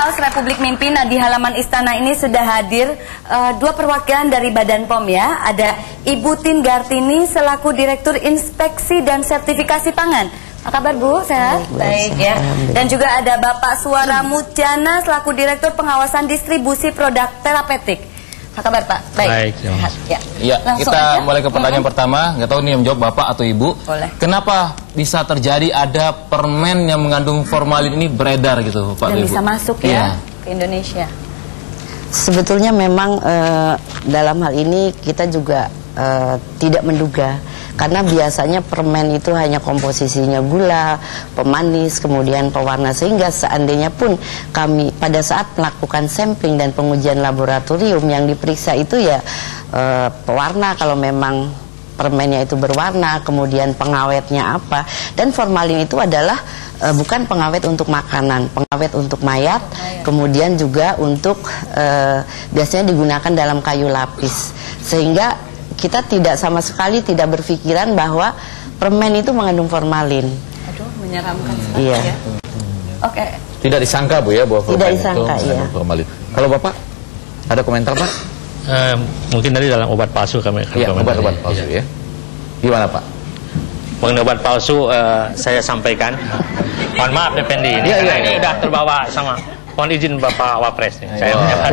House Republik Mimpi. Nah, di halaman istana ini sudah hadir dua perwakilan dari Badan POM ya. Ada Ibu Tin Gartini selaku Direktur Inspeksi dan Sertifikasi Pangan. Apa kabar Bu? Sehat? Baik ya. Dan juga ada Bapak Suara Mujana selaku Direktur Pengawasan Distribusi Produk Terapeutik. Apa kabar Pak? Baik. Sehat. Ya. Ya, kita mulai ke pertanyaan pertama. Nggak tahu nih yang menjawab Bapak atau Ibu. Boleh. Kenapa bisa terjadi ada permen yang mengandung formalin ini beredar gitu Pak Dan Ibu? bisa masuk ya ke Indonesia. Sebetulnya memang dalam hal ini kita juga tidak menduga, karena biasanya permen itu hanya komposisinya gula, pemanis, kemudian pewarna, sehingga seandainya pun kami pada saat melakukan sampling dan pengujian laboratorium yang diperiksa itu ya pewarna kalau memang permennya itu berwarna, kemudian pengawetnya apa, dan formalin itu adalah bukan pengawet untuk makanan, pengawet untuk mayat, kemudian juga untuk biasanya digunakan dalam kayu lapis, sehingga kita tidak sama sekali tidak berpikiran bahwa permen itu mengandung formalin. Aduh, menyeramkan sekali Iya. ya. Oke. Tidak disangka Bu ya bahwa formalin Tidak disangka, itu iya. mengandung formalin. Kalau Bapak ada komentar Pak? Mungkin tadi dalam obat palsu kami akan Iya, komentari. obat-obat palsu ya. Gimana Pak? Mengenai obat palsu saya sampaikan. Mohon maaf ya Pendi, karena ini udah terbawa sama. Mohon izin Bapak Wapres nih. Saya menyatakan.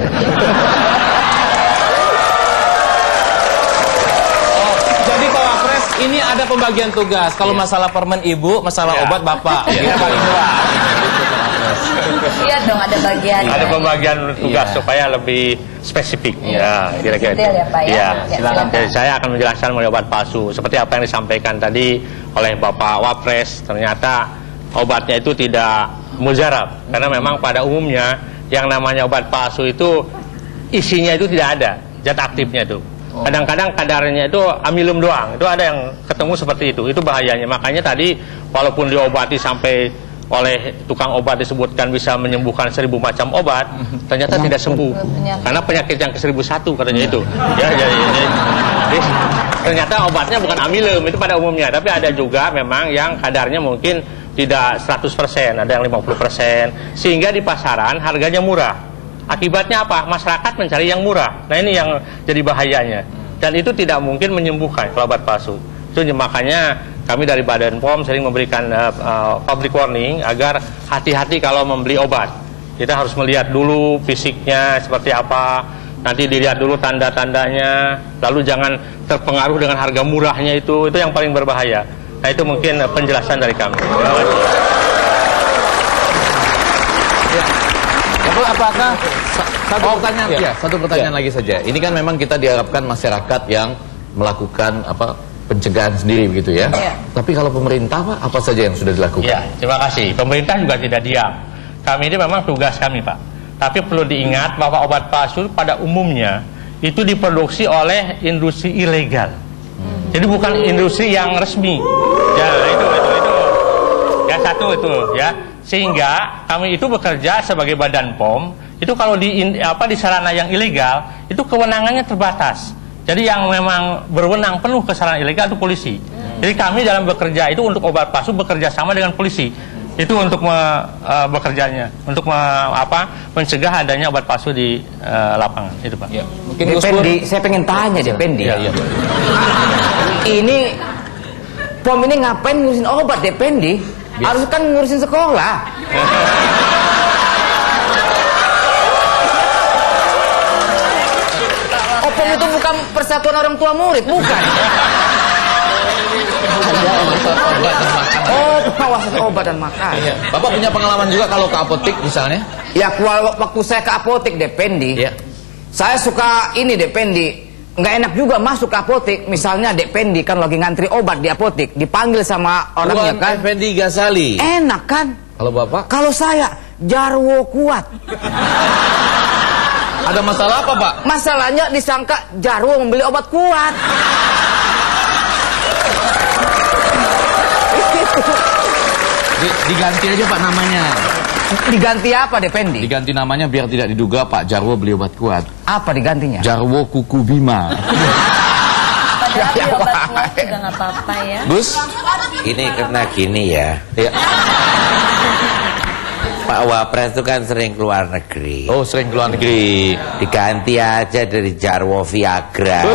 Jadi Pak Wapres ini ada pembagian tugas. Kalau masalah permen Ibu, masalah obat Bapak. Kita bagi dua. Iya dong, ada bagian. Ada pembagian tugas supaya lebih spesifik. Ya, kira-kira itu. Detail ya, Pak, ya? Iya. Ya, silakan. Jadi saya akan menjelaskan mengenai obat palsu. Seperti apa yang disampaikan tadi oleh Bapak Wapres, ternyata obatnya itu tidak mujarab. Karena memang pada umumnya yang namanya obat palsu itu isinya itu tidak ada zat aktifnya itu. Kadang-kadang kadarnya itu amilum doang. Itu ada yang ketemu seperti itu. Itu bahayanya. Makanya tadi walaupun diobati sampai oleh tukang obat disebutkan bisa menyembuhkan 1000 macam obat, ternyata tidak sembuh. Karena penyakit yang ke-1001 katanya itu. Ya, jadi ternyata obatnya bukan amilum itu pada umumnya. Tapi ada juga memang yang kadarnya mungkin tidak 100%, ada yang 50%. Sehingga di pasaran harganya murah. Akibatnya apa? Masyarakat mencari yang murah. Nah ini yang jadi bahayanya. Dan itu tidak mungkin menyembuhkan kalau obat palsu. Itu makanya kami dari Badan POM sering memberikan public warning agar hati-hati kalau membeli obat. Kita harus melihat dulu fisiknya seperti apa. Nanti dilihat dulu tanda-tandanya. Lalu jangan terpengaruh dengan harga murahnya itu. Itu yang paling berbahaya. Nah itu mungkin penjelasan dari kami. Apakah satu pertanyaan lagi saja. Ini kan memang kita diharapkan masyarakat yang melakukan pencegahan sendiri begitu ya. Tapi kalau pemerintah Pak, apa saja yang sudah dilakukan? Ya, terima kasih. Pemerintah juga tidak diam. Kami ini memang tugas kami Pak. Tapi perlu diingat bahwa obat palsu pada umumnya itu diproduksi oleh industri ilegal. Jadi bukan industri yang resmi. Ya, itu. Ya, satu itu ya. Sehingga kami itu bekerja sebagai Badan POM, itu kalau di sarana yang ilegal, itu kewenangannya terbatas. Jadi yang memang berwenang penuh ke sarana ilegal itu polisi. Jadi kami dalam bekerja itu untuk obat palsu bekerja sama dengan polisi. Itu untuk bekerjanya, untuk mencegah adanya obat palsu di lapangan. Itu Pak. Ya. Mungkin Dependi, saya pengen tanya Dependi. Ya. Ini POM ini ngapain ngurusin obat Dependi? Harus kan ngurusin sekolah. POM itu bukan persatuan orang tua murid, bukan. Oh, pengawasan obat dan makan. Bapak punya pengalaman juga kalau ke apotek misalnya? Ya, waktu saya ke apotek Dependi, saya suka ini Dependi. Nggak enak juga masuk ke apotek. Misalnya Dependi kan lagi ngantri obat di apotek, dipanggil sama orangnya kan. Effendi Ghazali. Enak kan? Kalau Bapak? Kalau saya Jarwo Kuat. Ada masalah apa Pak? Masalahnya disangka Jarwo membeli obat kuat. Diganti aja Pak namanya. Diganti apa Dependi? Diganti namanya biar tidak diduga Pak Jarwo beli obat kuat. Apa digantinya? Jarwo Kuku Bima. Padahal beli obat kuat juga nggak apa-apa ya. Gus? Ini karena gini ya. Pak Wapres itu kan sering keluar negeri. Oh, sering keluar negeri. Diganti aja dari Jarwo Viagra.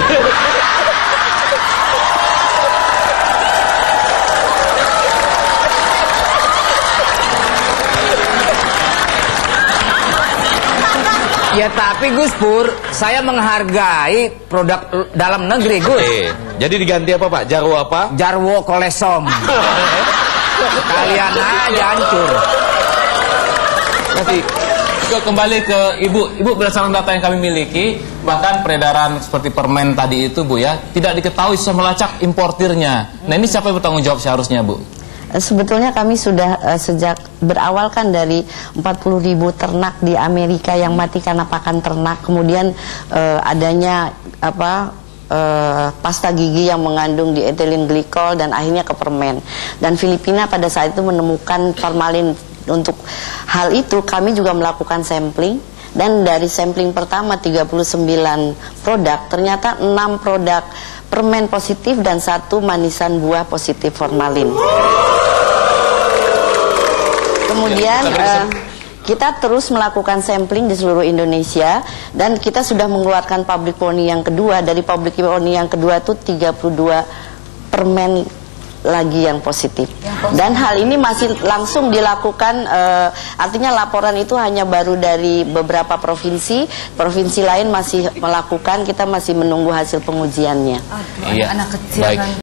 Ya tapi Gus Pur, saya menghargai produk dalam negeri Gus. Jadi diganti apa Pak? Jarwo apa? Jarwo Kolesom. Kalian aja hancur. Nanti kembali ke Ibu berdasarkan data yang kami miliki, bahkan peredaran seperti permen tadi itu Bu ya, tidak diketahui bisa melacak importirnya. Nah ini siapa yang bertanggung jawab seharusnya Bu? Sebetulnya kami sudah sejak berawal kan dari 40.000 ternak di Amerika yang mati karena pakan ternak, kemudian adanya pasta gigi yang mengandung diethylene glycol dan akhirnya ke permen. Dan Filipina pada saat itu menemukan formalin. Untuk hal itu kami juga melakukan sampling, dan dari sampling pertama 39 produk ternyata 6 produk permen positif dan 1 manisan buah positif formalin. Kemudian kita terus melakukan sampling di seluruh Indonesia, dan kita sudah mengeluarkan public warning yang kedua. Dari public warning yang kedua itu 32 permen lagi yang positif. Dan hal ini masih langsung dilakukan, artinya laporan itu hanya baru dari beberapa provinsi. Provinsi lain masih melakukan, kita masih menunggu hasil pengujiannya. Aduh, anak kecil kan.